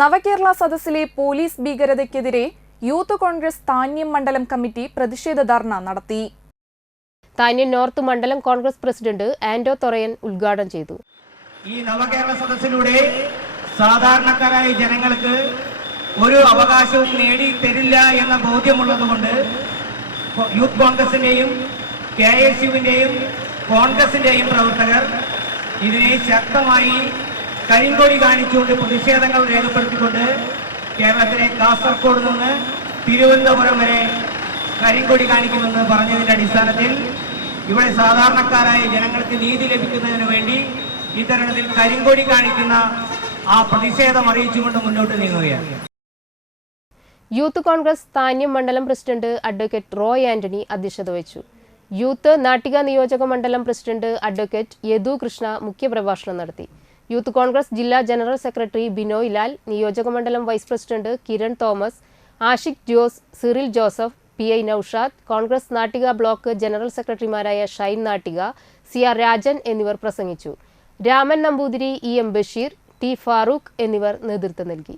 നവകേരള സദസ്സിലെ പോലീസ് ഭീകരതയ്ക്കെതിരെ യൂത്ത് കോൺഗ്രസ് താന്യം മണ്ഡലം കമ്മിറ്റി പ്രതിഷേധ ധർണ നടത്തി. താന്യം നോർത്ത് മണ്ഡലം കോൺഗ്രസ് പ്രസിഡന്റ് ആന്റോ തൊറയൻ ഉദ്ഘാടനം ചെയ്തു. ഈ നവകേരള സദസ്സിലൂടെ സാധാരണക്കാരായ ജനങ്ങൾക്ക് ഒരു അവകാശവും നേടി തരില്ല എന്ന ബോധ്യമുള്ളതുകൊണ്ട് യൂത്ത് കോൺഗ്രസിന്റെയും കെ എസ് യുവിന്റെയും കോൺഗ്രസിന്റെയും പ്രവർത്തകർ ഇതിനെ ശക്തമായി കരിങ്കൊടി കാണിച്ചുകൊണ്ട് പ്രതിഷേധങ്ങൾ രേഖപ്പെടുത്തിക്കൊണ്ട് കേരളത്തിലെ കാസർഗോഡ് നിന്ന് തിരുവനന്തപുരം വരെ കരിങ്കൊടി കാണിക്കുമെന്ന് പറഞ്ഞതിന്റെ അടിസ്ഥാനത്തിൽ ഇവിടെ സാധാരണക്കാരായ ജനങ്ങൾക്ക് നീതി ലഭിക്കുന്നതിന് വേണ്ടി ഇത്തരണത്തിൽ കരിങ്കൊടി കാണിക്കുന്ന ആ പ്രതിഷേധം അറിയിച്ചുകൊണ്ട് മുന്നോട്ട് നീങ്ങുകയാണ്. യൂത്ത് കോൺഗ്രസ് താന്യം മണ്ഡലം പ്രസിഡന്റ് അഡ്വക്കേറ്റ് റോയ് ആന്റണി അധ്യക്ഷത വഹിച്ചു. യൂത്ത് നാട്ടിക നിയോജക മണ്ഡലം പ്രസിഡന്റ് അഡ്വക്കേറ്റ് യദു കൃഷ്ണ മുഖ്യപ്രഭാഷണം നടത്തി. യൂത്ത് കോൺഗ്രസ് ജില്ലാ ജനറൽ സെക്രട്ടറി ബിനോയ് ലാൽ നിയോജക മണ്ഡലം vice president Kiran Thomas Ashiq Jose Cyril Joseph P I Noushad Congress Nattika block general സെക്രട്ടറിമാരായ ഷൈൻ നാട്ടിക സി ആർ രാജൻ എന്നിവർ പ്രസംഗിച്ചു. Raman Namboothiri E M Basheer T Farooq എന്നിവർ നേതൃത്വം നൽകി.